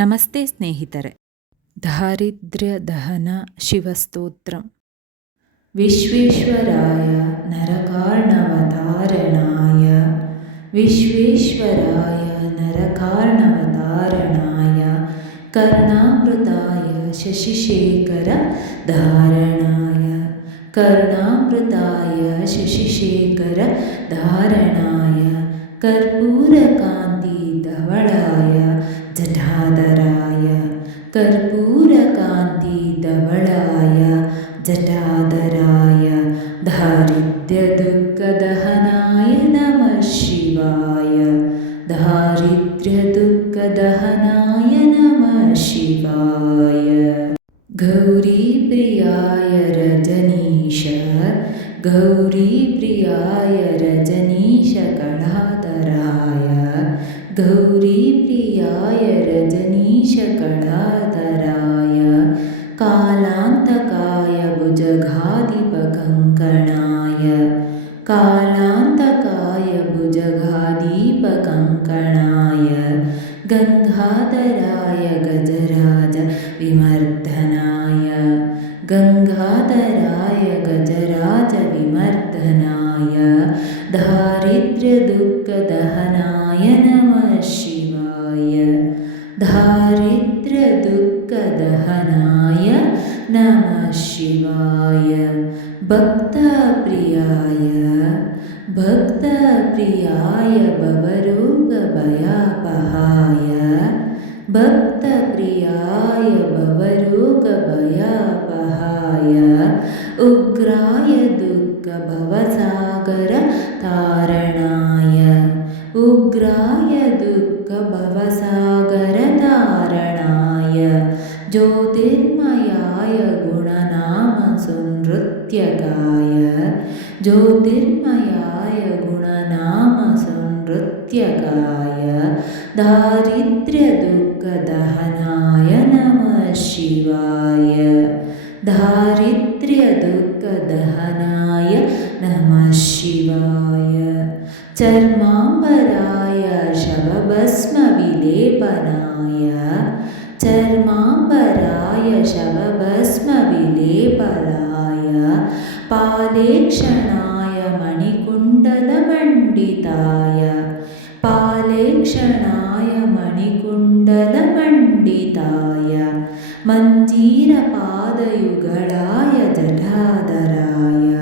ನಮಸ್ತೆ ಸ್ನೇಹಿತರೆ. ದಾರಿದ್ರ್ಯ ದಹನ ಶಿವಸ್ತೋತ್ರಂ. ವಿಶ್ವೇಶ್ವರಾಯ ನರಕಾರ್ಣವತಾರಣಾಯ, ವಿಶ್ವೇಶ್ವರಾಯ ನರಕಾರ್ಣವತಾರಣಾಯ, ಕರ್ಣಾಮೃತಾಯ ಶಶಿಶೇಖರ ಧಾರಣಾಯ, ಕರ್ಣಾಮೃತಾಯ ಶಶಿಶೇಖರ ಧಾರಣಾಯ, ಕರ್ಪೂರಕಾಂತಿ ಧವಳಾಯ ಜಟಾಧರಾಯ, ಕರ್ಪೂರಕಾಂತಿ ಧವಳಾಯ ಜಟಾಧರಾಯ, ದಾರಿದ್ರ್ಯ ದುಃಖದಹನಾಯ ನಮಃ ಶಿವಾಯ, ದಾರಿದ್ರ್ಯ ದುಃಖದಹನಾಯ ನಮಃ ಶಿವಾಯ. ಗೌರಿ ಪ್ರಿಯಾಯ ರಜನೀಶ, ಗೌರಿ ಪ್ರಿಯಾಯ ರಜನೀಶ ಕಳಾಧರಾಯ, ಗೌರಿ ಪ್ರಿಯಾಯ ರಜನೀಶ ಕಳಾಧರಾಯ, ಕಾಲಾಂತಕಾಯ ಭುಜಗಾಧಿಪ ಕಂಕಣಾಯ, ಕಾಲಾಂತಕಾಯ ಭುಜಗಾಧಿಪ ಕಂಕಣಾಯ, ಗಂಗಾಧರಾಯ ಗಜರಾಜ ವಿಮರ್ದನಾಯ, ಗಂಗಾಧರಾಯ ಗಜರಾಜ ವಿಮರ್ದನಾಯ, ದಾರಿದ್ರ್ಯ ದುಃಖದಹನಾಯ ನಮಃ ಶಿವಾಯ, ದಾರಿದ್ರ್ಯ ದುಃಖದಹನಾಯ ನಮಃ ಶಿವಾಯ. ಭಕ್ತಪ್ರಿಯಾಯ, ಭಕ್ತಪ್ರಿಯಾಯ ಭವರೋಗ ಭಯಾಪಹಾಯ, ಭಕ್ತಪ್ರಿಯಾಯ ಭವರೋಗ ಭಯಾಪಹಾಯ, ಉಗ್ರಾಯ ದುಃಖ ಭವಸಾಗರ ತಾರಣಾಯ, ಉಗ್ರಾಯ ದುಃಖ ಭವಸಾಗರ ತಾರಣಾಯ, ಜ್ಯೋತಿರ್ಮಯಾಯ ಗುಣನಾಮ ಸುನೃತ್ಯಗಾಯ, ಜ್ಯೋತಿರ್ಮಯಾಯ ಗುಣನಾಮ ಸುನೃತ್ಯಗಾಯ, ದಾರಿದ್ರ್ಯ ದುಃಖದಹನಾಯ ನಮಃ ಶಿವಾಯ, ದಾರಿದ್ರ್ಯ ದುಃಖದಹನಾಯ ನಮಃ ಶಿವಾಯ. ಚರ್ಮಾಂಬರಾಯ ಶವಭಸ್ಮ ವಿಲೇಪನಾಯ, ಚರ್ಮಾಂಬರಾಯ ಶವಭಸ್ಮ ವಿಲೇಪನಾಯ, ಪಾಲೇಕ್ಷಣಾಯ ಮಣಿಕುಂಡಲ ಮಂಡಿತಾಯ, ಪಾಲೇಕ್ಷಣಾಯ ಮಣಿಕುಂಡಲ ಮಂಡಿತಾಯ, ಮಂಜೀರ ಪಾದಯುಗಳಾಯ ಜಟಾಧರಾಯ,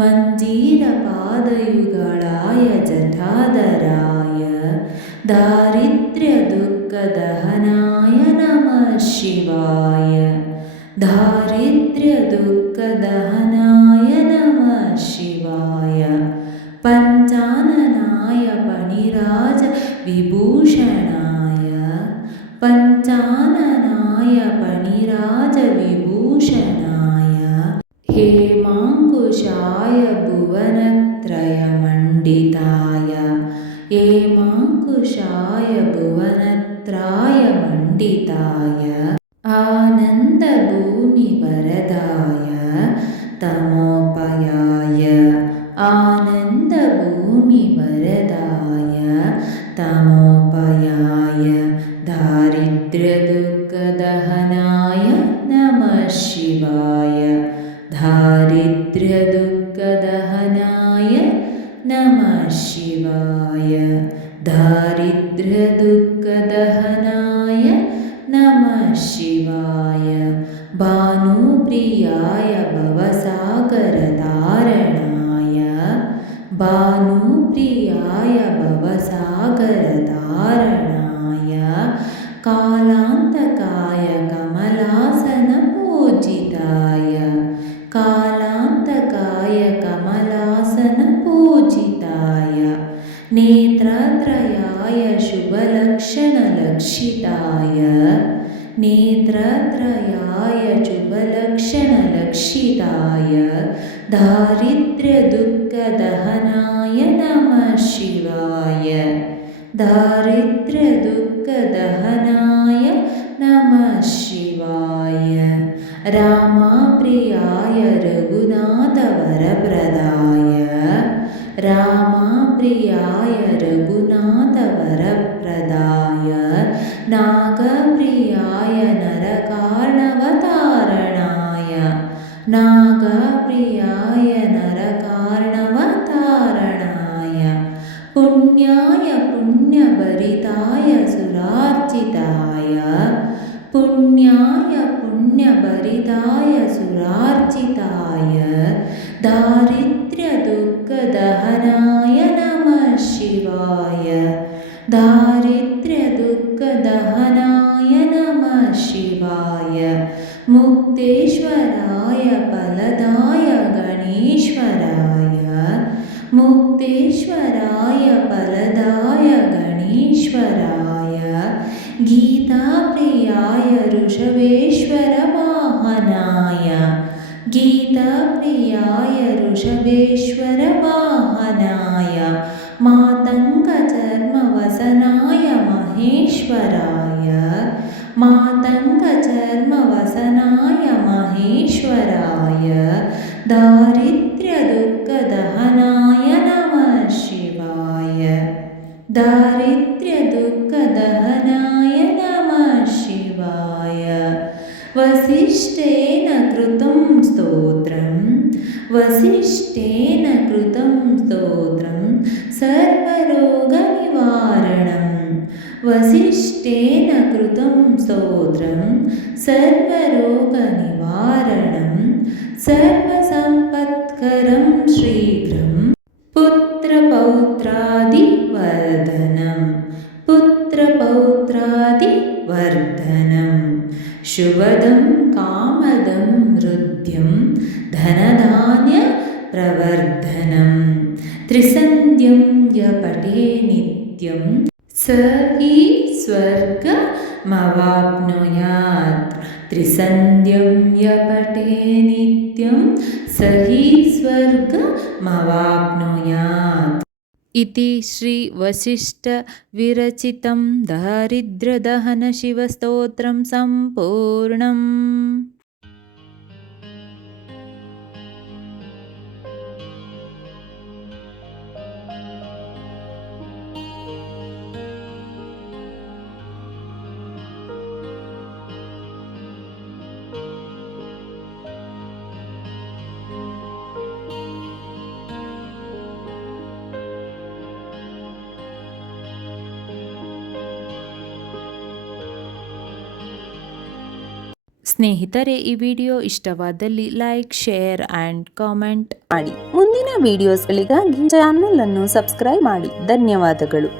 ಮಂಜೀರ ಪಾದಯುಗಳಾಯ ಜಟಾಧರಾಯ, ದಾರಿದ್ರ್ಯ ದುಃಖದಹನಾಯ ನಮಃ ಶಿವಾಯ, ದಾರಿದ್ರ್ಯ ದುಃಖದಹನಾಯ ನಮಃ ಶಿವಾಯ. ಪಂಚಾನನಾಯ ಪಣಿರಾಜ ವಿಭೂಷಣಾಯ, ಪಂಚಾನನಾಯ ಪಣಿರಾಜ ವಿಭೂಷಣಾಯ, ಹೇಮಾಂಕುಶಾಯ ಭುವನತ್ರಯ ಮಂಡಿತಾಯ, ಹೇಮಾಂಕುಶಾಯ ಭುವನತ್ರಯ ಮಂಡಿತಾಯ, ಆನಂದ ಭೂಮಿ ವರದಾಯ ತಮೋಪಯಾಯ, ಆನಂದ ಭೂಮಿ ವರದಾಯ ತಮೋಪಯಾಯ, ದಾರಿದ್ರ್ಯ ದುಃಖದಹನಾಯ ನಮಃ ಶಿವಾಯ, ದಾರಿದ್ರ್ಯ ದುಃಖದಹನಾಯ ನಮಃ ಶಿವಾಯ, ದಾರಿದ್ರ್ಯ ದುಃಖದಹನಾಯ ನಮಃ ಶಿವಾಯ. ಭಾನುಪ್ರಿಯಾಯ ಭವಸಾಗರ ತಾರಣಾಯ, ಭಾನುಪ್ರಿಯಾಯ ಭವಸಾಗರ ತಾರಣಾಯ, ಕಾಲಾಂತಕಾಯ ಕಮಲಾಸನ ಪೂಜಿತಾಯ, ಕಾಲಾಂತಕಾಯ ಕಮಲಾಸನ ಪೂಜಿತಾಯ, ನೇತ್ರತ್ರಯಾಯ ಶುಭಲಕ್ಷಣ ಲಕ್ಷಿತಾಯ, ನೇತ್ರತ್ರಯಾಯ ಶುಭಲಕ್ಷಣ ಲಕ್ಷಿತಾಯ, ದಾರಿದ್ರ್ಯ ದುಃಖದಹನಾಯ ನಮಃ ಶಿವಾಯ, ದಾರಿದ್ರ್ಯ ದುಃಖದಹನಾಯ ನಮಃ ಶಿವಾಯ. ರಾಮಪ್ರಿಯಾಯ ರಘುನಾಥ ವರಪ್ರದಾಯ, ರಾ रामाप्रियाय रघुनाथवरप्रदाय नागप्रियाय नरकार्णवतारणाय नागप्रियाय नरकार्णवतारणाय पुण्याय पुण्यभरिताय सुरार्चिताय पुण्याय पुण्यभरिताय सुरार्चिताय दारिद्र्यदुःखदहनाय नमः शिवाय दारिद्र्यदुःखदहनाय नमः शिवाय मुक्तेश्वराय फलदाय गणेश्वराय मुक्तेश्वराय फलदाय गणेश्वराय गीताप्रियाय ऋषभेश्वर वाहनाय गीताप्रियाय ऋषभेश्वर वाहनाय मातङ्गचर्मवसनाय महेश्वराय मातङ्गचर्मवसनाय महेश्वराय दारिद्र्यदुःखदहनाय नमः शिवाय दारिद्र्यदुःखदहनाय नमः शिवाय वसिष्ठेन कृतं स्तोत्रं वसिष्ठेन कृतं स्तोत्रं सर्वरोगनिवारणं वसिष्ठेन कृतं स्तोत्रं सर्वरोगनिवारणं सर्वसम्पत्करं शीघ्रं पुत्रपौत्रादिवर्धनं पुत्रपौत्रादिवर्धनं शुभदं कामदं हृद्यं धनधान्यप्रवर्धनं त्रिसन्ध्यं यपठे नित्यं स हि स्वर्गमवाप्नुयात् त्रिसन्ध्यं यपठे नित्यं स हि स्वर्गमवाप्नुयात् इति श्री वसिष्ठ विरचितं दारिद्र्यदहन शिवस्तोत्रं सम्पूर्णम्। ಸ್ನೇಹಿತರೆ, ಈ ವಿಡಿಯೋ ಇಷ್ಟವಾದಲ್ಲಿ ಲೈಕ್, ಶೇರ್ ಆ್ಯಂಡ್ ಕಾಮೆಂಟ್ ಮಾಡಿ. ಮುಂದಿನ ವಿಡಿಯೋಸ್ಗಳಿಗಾಗಿ ಚಾನಲ್ ಅನ್ನು ಸಬ್ಸ್ಕ್ರೈಬ್ ಮಾಡಿ. ಧನ್ಯವಾದಗಳು.